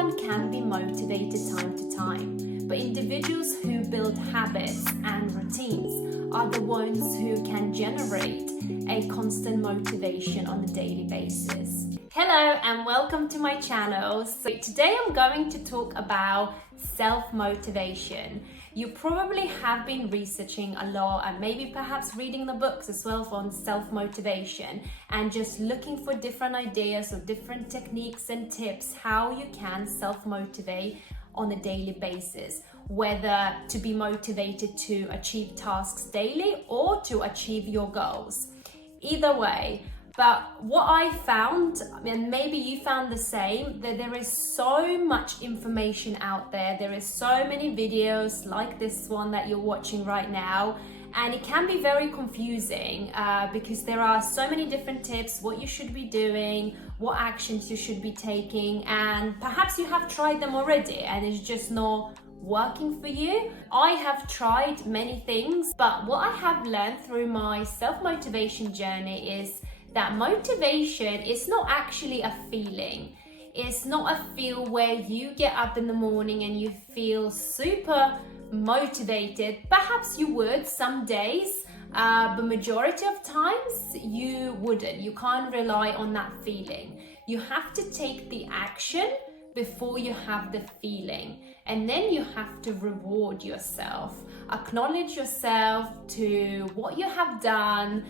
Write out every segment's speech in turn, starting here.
Everyone can be motivated time to time, but individuals who build habits and routines are the ones who can generate a constant motivation on a daily basis. Hello and welcome to my channel. So today I'm going to talk about self-motivation. You probably have been researching a lot and maybe perhaps reading the books as well on self-motivation and just looking for different ideas or different techniques and tips how you can self-motivate on a daily basis, whether to be motivated to achieve tasks daily or to achieve your goals. Either way. But what I found, and maybe you found the same, that there is so much information out there. There is so many videos like this one that you're watching right now. And it can be very confusing because there are so many different tips, what you should be doing, what actions you should be taking, and perhaps you have tried them already and it's just not working for you. I have tried many things, but what I have learned through my self-motivation journey is that motivation is not actually a feeling. It's not a feel where you get up in the morning and you feel super motivated. Perhaps you would some days, but majority of times you wouldn't. You can't rely on that feeling. You have to take the action before you have the feeling, and then you have to reward yourself, acknowledge yourself to what you have done,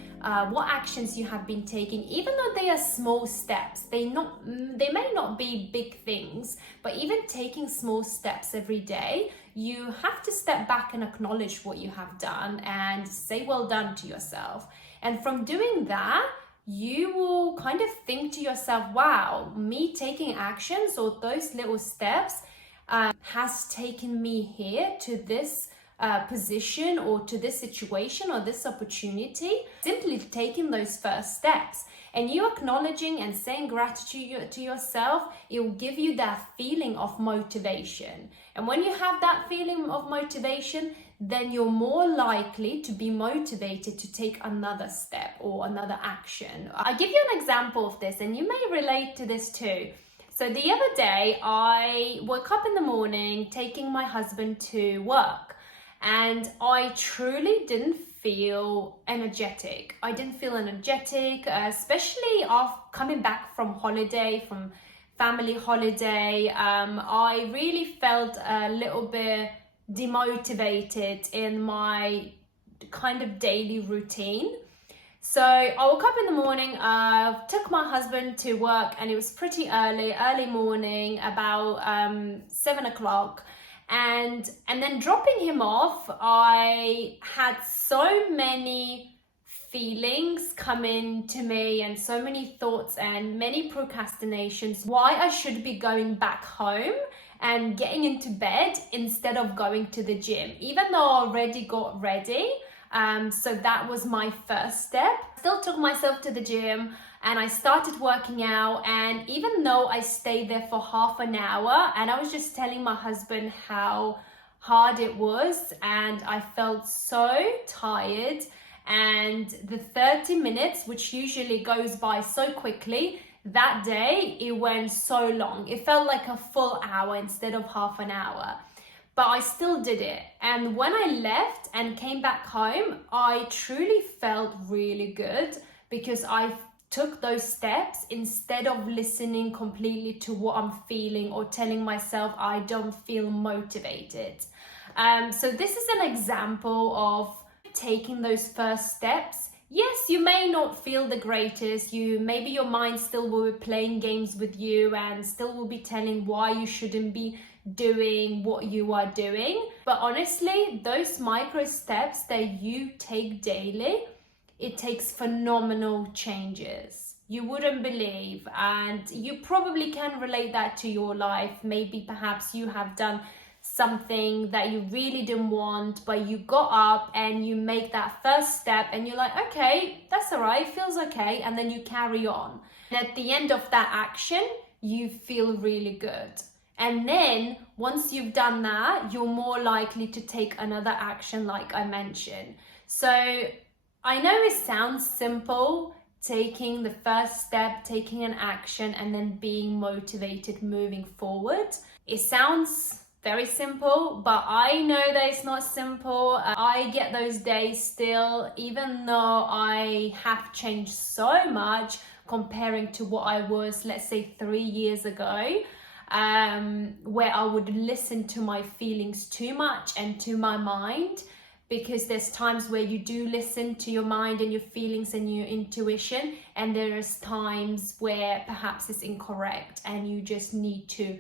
what actions you have been taking, even though they are small steps. They may not be big things, but even taking small steps every day, you have to step back and acknowledge what you have done and say well done to yourself. And from doing that, you will kind of think to yourself, wow, me taking actions or those little steps has taken me here to this position or to this situation or this opportunity. Simply taking those first steps and you acknowledging and saying gratitude to yourself, it will give you that feeling of motivation. And when you have that feeling of motivation, then you're more likely to be motivated to take another step or another action. I'll give you an example of this and you may relate to this too. So the other day I woke up in the morning taking my husband to work and I truly didn't feel energetic. I didn't feel energetic, especially after coming back from holiday, from family holiday. I really felt a little bit demotivated in my kind of daily routine. So I woke up in the morning, took my husband to work and it was pretty early morning, about 7 o'clock. And then dropping him off, I had so many feelings coming to me and so many thoughts and many procrastinations why I should be going back home and getting into bed instead of going to the gym, even though I already got ready. So that was my first step. Still took myself to the gym and I started working out, and even though I stayed there for half an hour and I was just telling my husband how hard it was and I felt so tired, and the 30 minutes, which usually goes by so quickly, that day it went so long. It felt like a full hour instead of half an hour. But I still did it. And when I left and came back home, I truly felt really good because I took those steps instead of listening completely to what I'm feeling or telling myself I don't feel motivated. So this is an example of taking those first steps. Yes, you may not feel the greatest. Maybe your mind still will be playing games with you and still will be telling why you shouldn't be doing what you are doing. But honestly, those micro steps that you take daily, it takes phenomenal changes. You wouldn't believe, and you probably can relate that to your life. Maybe perhaps you have done something that you really didn't want, but you got up and you make that first step and you're like, okay, that's all right, feels okay, and then you carry on. And at the end of that action, you feel really good. And then once you've done that, you're more likely to take another action like I mentioned. So I know it sounds simple, taking the first step, taking an action, and then being motivated moving forward. It sounds very simple, but I know that it's not simple. I get those days still, even though I have changed so much comparing to what I was, let's say, 3 years ago, where I would listen to my feelings too much and to my mind, because there's times where you do listen to your mind and your feelings and your intuition, and there's times where perhaps it's incorrect and you just need to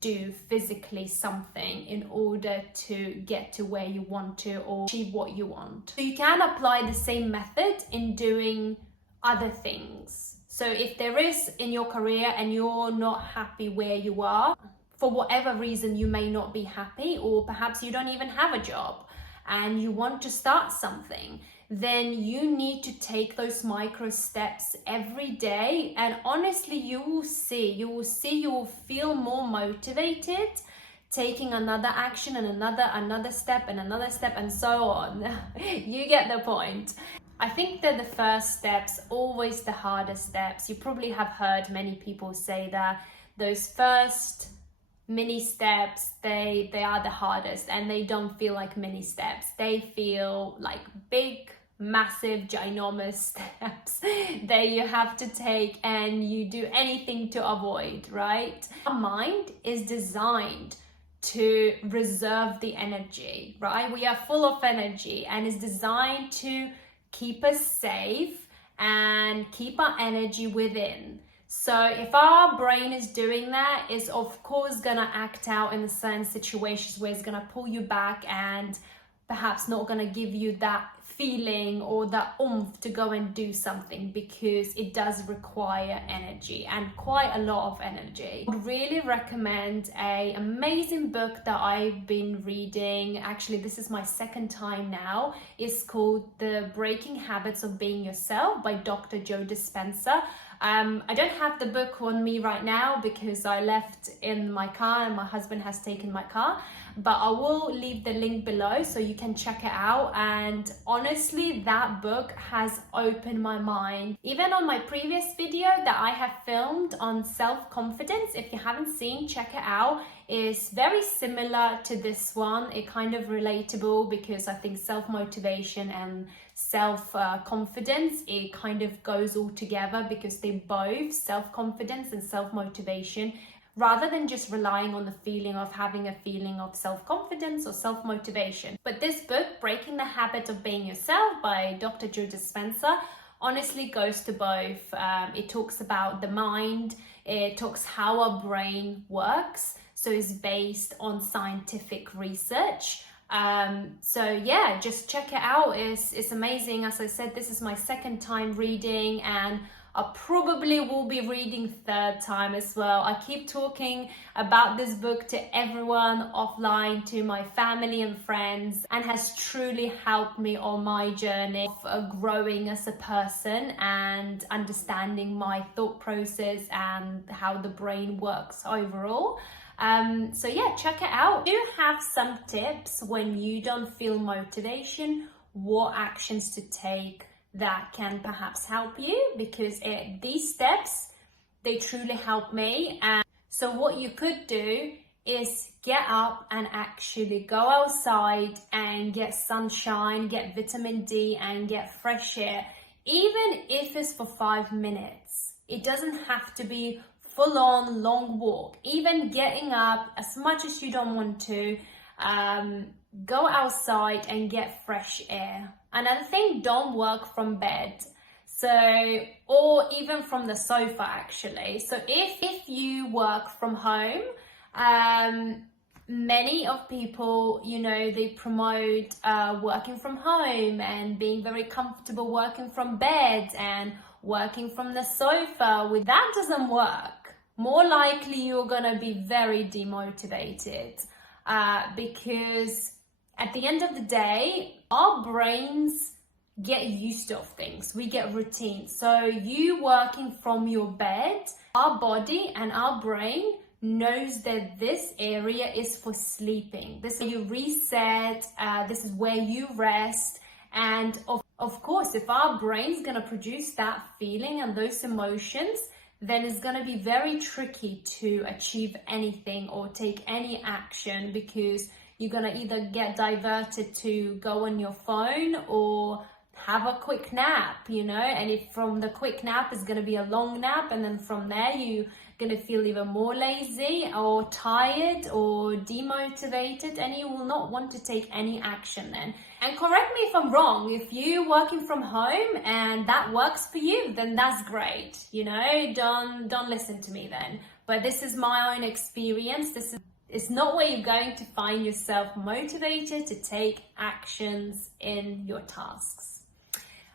do physically something in order to get to where you want to or achieve what you want. So you can apply the same method in doing other things. So if there is in your career and you're not happy where you are, for whatever reason you may not be happy, or perhaps you don't even have a job and you want to start something, then you need to take those micro steps every day. And honestly, you will feel more motivated taking another action and another step and another step and so on. You get the point. I think that the first steps always the hardest steps. You probably have heard many people say that those first mini steps, they are the hardest, and they don't feel like mini steps. They feel like big, massive, ginormous steps that you have to take and you do anything to avoid, right? Our mind is designed to reserve the energy, right? We are full of energy and is designed to keep us safe and keep our energy within. So if our brain is doing that, it's of course gonna act out in certain situations where it's gonna pull you back and perhaps not gonna give you that feeling or that oomph to go and do something, because it does require energy, and quite a lot of energy. I would really recommend an amazing book that I've been reading. Actually, this is my second time now. It's called The Breaking Habits of Being Yourself by Dr. Joe Dispenza. I don't have the book on me right now because I left in my car and my husband has taken my car, but I will leave the link below so you can check it out. And honestly, that book has opened my mind. Even on my previous video that I have filmed on self-confidence, if you haven't seen, check it out. It's very similar to this one. It kind of relatable, because I think self-motivation and self-confidence, it kind of goes all together, because they both, self-confidence and self-motivation, rather than just relying on the feeling of having a feeling of self-confidence or self-motivation. But this book, Breaking the Habit of Being Yourself by Dr. Joe Dispenza, honestly goes to both. It talks about the mind, it talks how our brain works, so it's based on scientific research. So yeah, just check it out. It's amazing. As I said, this is my second time reading, and I probably will be reading third time as well. I keep talking about this book to everyone offline, to my family and friends, and has truly helped me on my journey of growing as a person and understanding my thought process and how the brain works overall. So yeah, check it out. I do have some tips when you don't feel motivation, what actions to take that can perhaps help you, because these steps, they truly help me. And so what you could do is get up and actually go outside and get sunshine, get vitamin D and get fresh air, even if it's for 5 minutes. It doesn't have to be full-on long walk. Even getting up, as much as you don't want to, go outside and get fresh air. Another thing, don't work from bed. So, or even from the sofa actually. So if you work from home, many of people, you know, they promote working from home and being very comfortable working from bed and working from the sofa. With that doesn't work. More likely you're gonna be very demotivated, because at the end of the day, our brains get used to things. We get routine. So you working from your bed, our body and our brain knows that this area is for sleeping. This is where you reset, this is where you rest. And of Of course, if our brain's going to produce that feeling and those emotions, then it's going to be very tricky to achieve anything or take any action, because you're going to either get diverted to go on your phone or have a quick nap, and if from the quick nap is going to be a long nap, and then from there you're going to feel even more lazy or tired or demotivated, and you will not want to take any action then. And correct me if I'm wrong, if you're working from home and that works for you, then that's great, don't listen to me then. But this is my own experience. It's not where you're going to find yourself motivated to take actions in your tasks.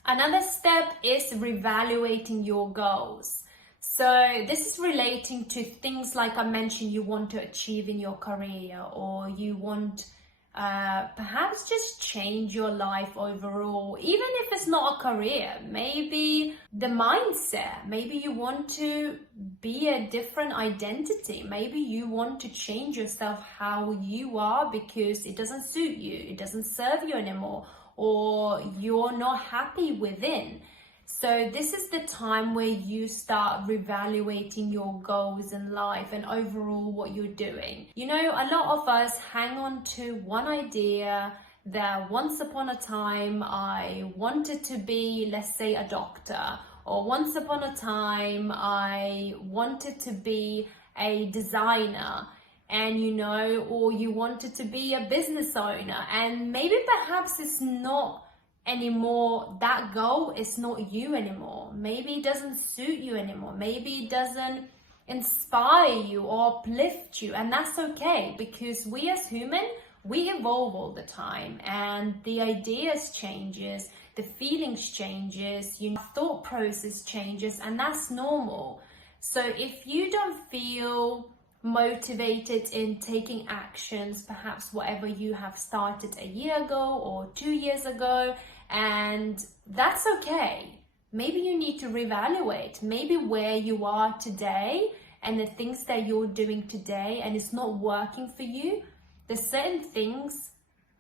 Another step is revaluating your goals. So this is relating to things like I mentioned you want to achieve in your career, or you want perhaps just change your life overall. Even if it's not a career, maybe the mindset, maybe you want to be a different identity. Maybe you want to change yourself, how you are, because it doesn't suit you, it doesn't serve you anymore, or you're not happy within. So this is the time where you start reevaluating your goals in life and overall what you're doing. A lot of us hang on to one idea that once upon a time I wanted to be, let's say, a doctor, or once upon a time I wanted to be a designer, and or you wanted to be a business owner, and maybe perhaps it's not anymore, that goal is not you anymore. Maybe it doesn't suit you anymore. Maybe it doesn't inspire you or uplift you, and that's okay, because we as human, we evolve all the time, and the ideas changes, the feelings changes, thought process changes, and that's normal. So if you don't feel motivated in taking actions, perhaps whatever you have started a year ago or 2 years ago, and that's okay. Maybe you need to reevaluate, maybe where you are today and the things that you're doing today, and it's not working for you. There's certain things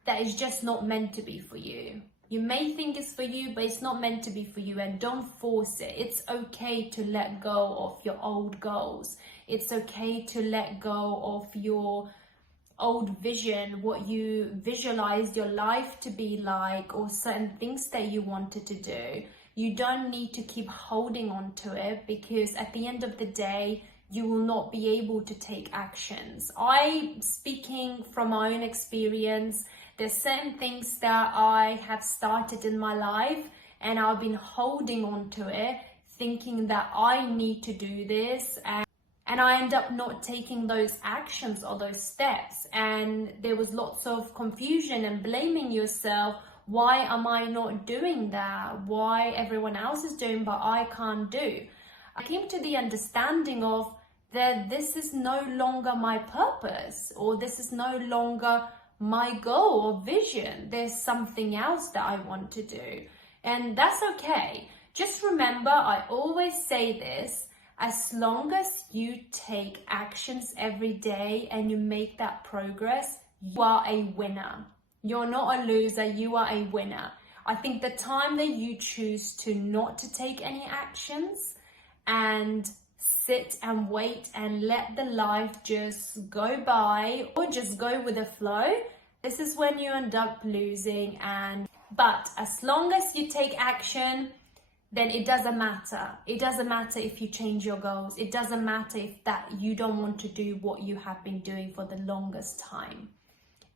that is just not meant to be for you. You may think it's for you, but it's not meant to be for you, and don't force it. It's okay to let go of your old goals. It's okay to let go of your old vision, what you visualized your life to be like, or certain things that you wanted to do. You don't need to keep holding on to it, because at the end of the day, you will not be able to take actions. Speaking from my own experience, there's certain things that I have started in my life and I've been holding on to it, thinking that I need to do this, and I end up not taking those actions or those steps. And there was lots of confusion and blaming yourself. Why am I not doing that? Why everyone else is doing but I can't do? I came to the understanding of that this is no longer my purpose, or this is no longer my goal or vision. There's something else that I want to do, and that's okay. Just remember, I always say this, as long as you take actions every day and you make that progress, you are a winner. You're not a loser, you are a winner. I think the time that you choose to not to take any actions and sit and wait and let the life just go by, or just go with the flow, this is when you end up losing. But as long as you take action, then it doesn't matter. It doesn't matter if you change your goals. It doesn't matter if that you don't want to do what you have been doing for the longest time.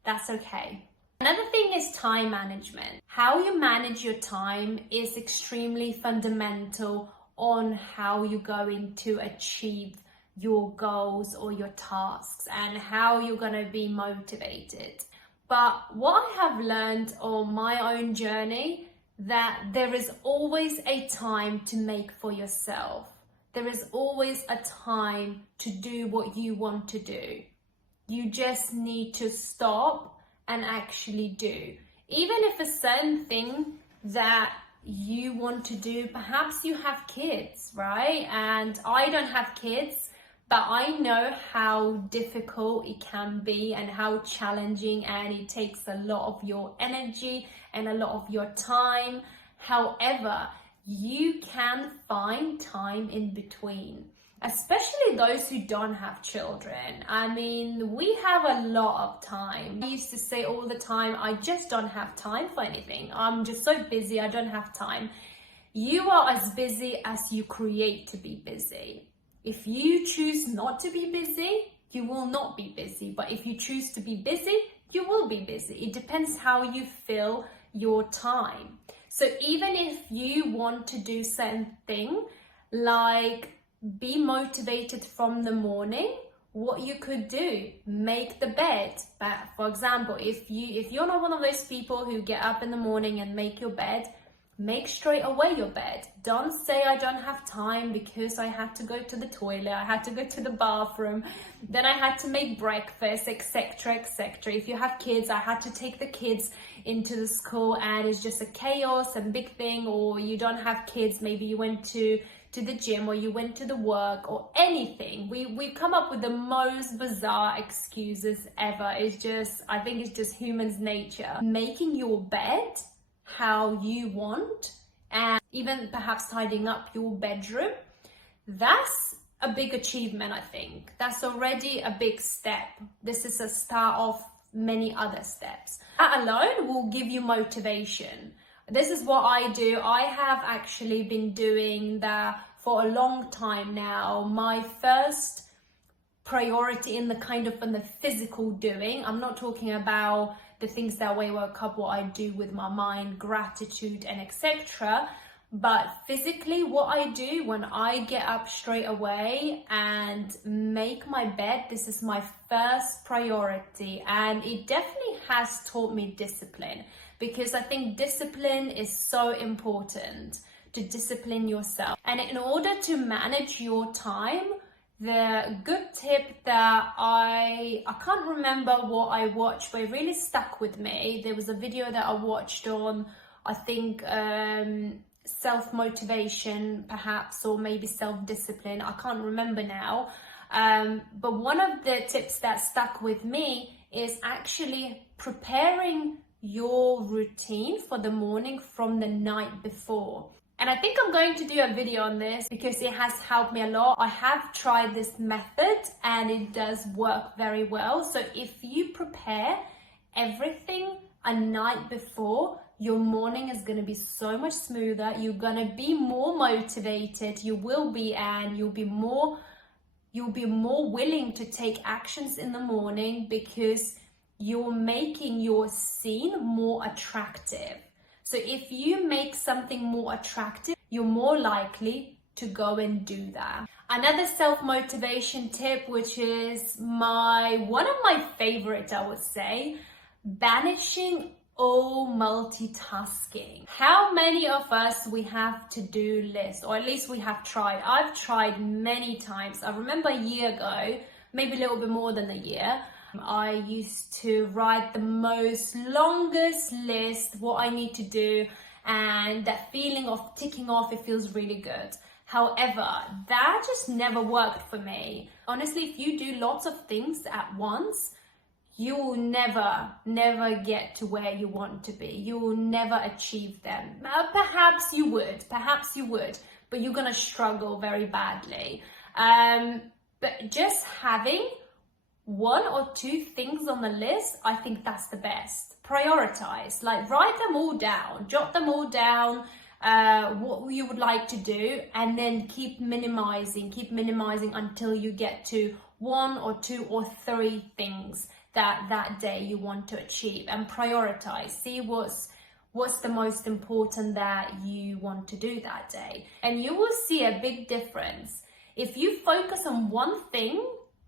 That's okay. Another thing is time management. How you manage your time is extremely fundamental on how you're going to achieve your goals or your tasks, and how you're going to be motivated. But what I have learned on my own journey, that there is always a time to make for yourself. There is always a time to do what you want to do. You just need to stop and actually do. Even if a certain thing that you want to do, perhaps you have kids, right? And I don't have kids, but I know how difficult it can be and how challenging, and it takes a lot of your energy and a lot of your time. However, you can find time in between, especially those who don't have children. I mean, we have a lot of time. I used to say all the time, I just don't have time for anything. I'm just so busy, I don't have time. You are as busy as you create to be busy. If you choose not to be busy, you will not be busy. But if you choose to be busy, you will be busy. It depends how you fill your time. So even if you want to do certain thing, like be motivated from the morning, what you could do, make the bed. But for example, if you're not one of those people who get up in the morning and make your bed, make straight away your bed. Don't say I don't have time because I had to go to the toilet, I had to go to the bathroom, then I had to make breakfast, etc, etc. If you have kids, I had to take the kids into the school and it's just a chaos and big thing. Or you don't have kids, maybe you went to the gym or you went to the work or anything. We come up with the most bizarre excuses ever. I think it's just human's nature. Making your bed how you want, and even perhaps tidying up your bedroom, that's a big achievement. I think that's already a big step. This is a start of many other steps. That alone will give you motivation. This is what I do. I have actually been doing that for a long time now. My first priority in the physical doing, I'm not talking about the things that I wake up, what I do with my mind, gratitude and etc. But physically, what I do when I get up straight away and make my bed, this is my first priority. And it definitely has taught me discipline, because I think discipline is so important, to discipline yourself. And in order to manage your time, the good tip that I can't remember what I watched, but it really stuck with me. There was a video that I watched on, I think, self-motivation perhaps, or maybe self-discipline. I can't remember now. But one of the tips that stuck with me is actually preparing your routine for the morning from the night before. And I think I'm going to do a video on this because it has helped me a lot. I have tried this method and it does work very well. So if you prepare everything a night before, your morning is going to be so much smoother. You're going to be more motivated. You will be, and you'll be more willing to take actions in the morning, because you're making your scene more attractive. So if you make something more attractive, you're more likely to go and do that. Another self-motivation tip, which is one of my favorites, I would say, banishing all multitasking. How many of us we have to-do lists, or at least we have tried. I've tried many times. I remember a year ago, maybe a little bit more than a year, I used to write the longest list, what I need to do, and that feeling of ticking off, it feels really good. However, that just never worked for me. Honestly, if you do lots of things at once, you will never get to where you want to be. You will never achieve them. Perhaps you would, but you're gonna struggle very badly. But just having one or two things on the list, I think that's the best. Prioritize, like write them all down, jot them all down, what you would like to do, and then keep minimizing until you get to one or two or three things that day you want to achieve, and prioritize. See what's the most important that you want to do that day, and you will see a big difference. If you focus on one thing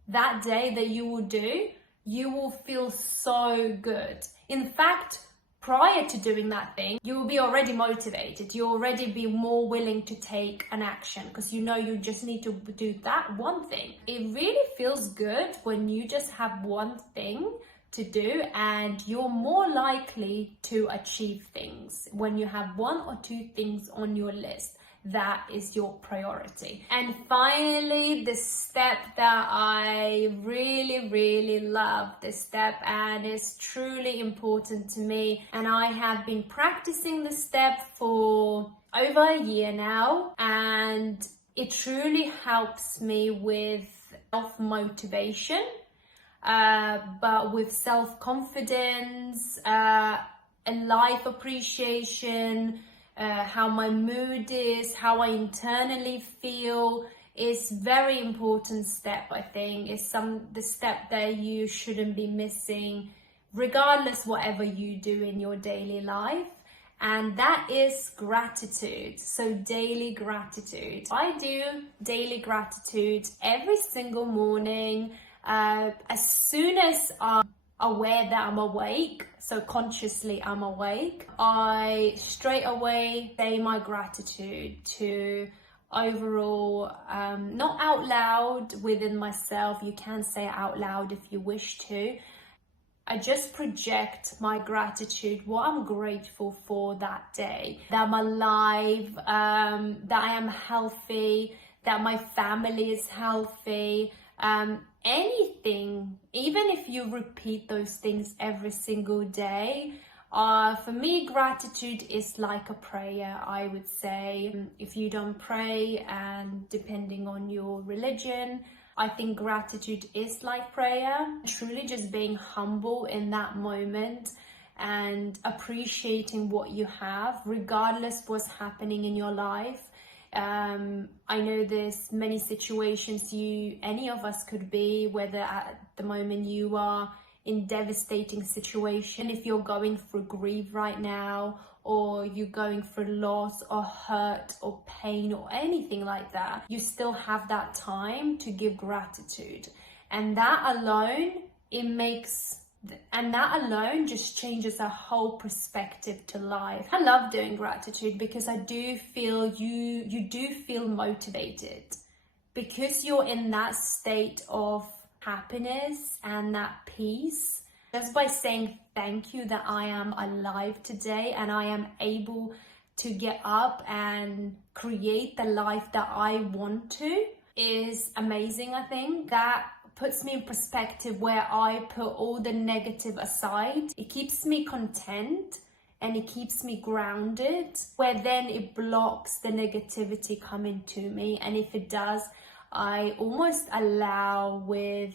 that day that you will do, you will feel so good. In fact, prior to doing that thing, you will be already motivated. You'll already be more willing to take an action, because you know you just need to do that one thing. It really feels good when you just have one thing to do, and you're more likely to achieve things when you have one or two things on your list. that is your priority. And finally, the step that I really love, this step, and is truly important to me, and I have been practicing this step for over a year now, and it truly helps me with self-motivation, but with self-confidence, and life appreciation, how my mood is, how I internally feel, is very important step. I think is the step that you shouldn't be missing, regardless whatever you do in your daily life. And that is gratitude. So daily gratitude. I do daily gratitude every single morning. As soon as I'm aware that I'm awake, so consciously I'm awake, I straight away say my gratitude to overall, not out loud within myself. You can say it out loud if you wish to. I just project my gratitude, what I'm grateful for that day, that I'm alive, that I am healthy, that my family is healthy, anything, even if you repeat those things every single day. For me, gratitude is like a prayer, I would say. If you don't pray, and depending on your religion, I think gratitude is like prayer. Truly just being humble in that moment and appreciating what you have, regardless what's happening in your life. I know there's many situations any of us could be, whether at the moment you are in devastating situation, if you're going through grief right now, or you're going through loss or hurt or pain or anything like that, you still have that time to give gratitude. And that alone, that alone just changes a whole perspective to life. I love doing gratitude because I do feel you do feel motivated, because you're in that state of happiness and that peace. Just by saying thank you that I am alive today and I am able to get up and create the life that I want to, is amazing. I think that puts me in perspective where I put all the negative aside. It keeps me content and it keeps me grounded, where then it blocks the negativity coming to me. And if it does, I almost allow with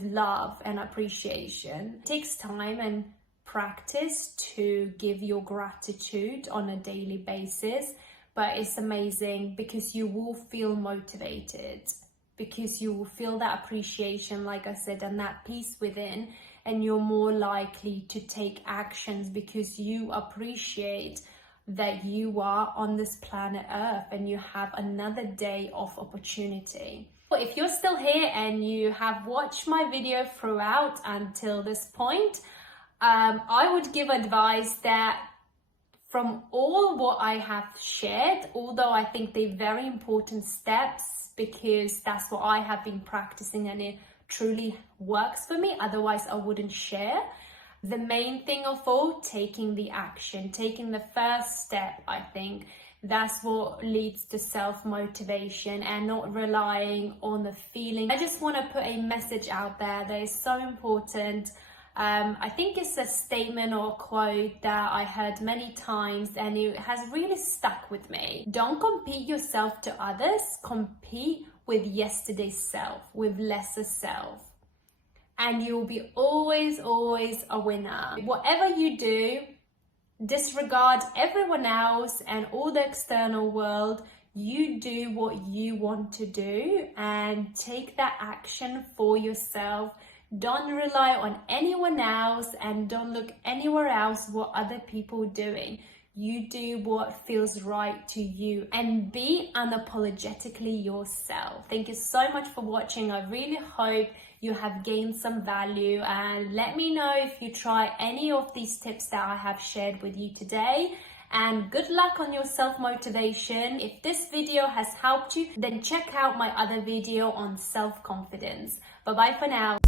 love and appreciation. It takes time and practice to give your gratitude on a daily basis, but it's amazing because you will feel motivated, because you will feel that appreciation, like I said, and that peace within, and you're more likely to take actions because you appreciate that you are on this planet Earth and you have another day of opportunity. If you're still here and you have watched my video throughout until this point, I would give advice that from all what I have shared, although I think they're very important steps because that's what I have been practicing and it truly works for me, otherwise I wouldn't share. The main thing of all, taking the action, taking the first step, I think. That's what leads to self-motivation and not relying on the feeling. I just want to put a message out there that is so important. I think it's a statement or a quote that I heard many times and it has really stuck with me. Don't compete yourself to others, compete with yesterday's self, with lesser self. And you'll be always a winner. Whatever you do, disregard everyone else and all the external world. You do what you want to do and take that action for yourself. Don't rely on anyone else and don't look anywhere else what other people are doing. You do what feels right to you and be unapologetically yourself. Thank you so much for watching. I really hope you have gained some value, and let me know if you try any of these tips that I have shared with you today. And good luck on your self-motivation. If this video has helped you, then check out my other video on self-confidence. Bye-bye for now.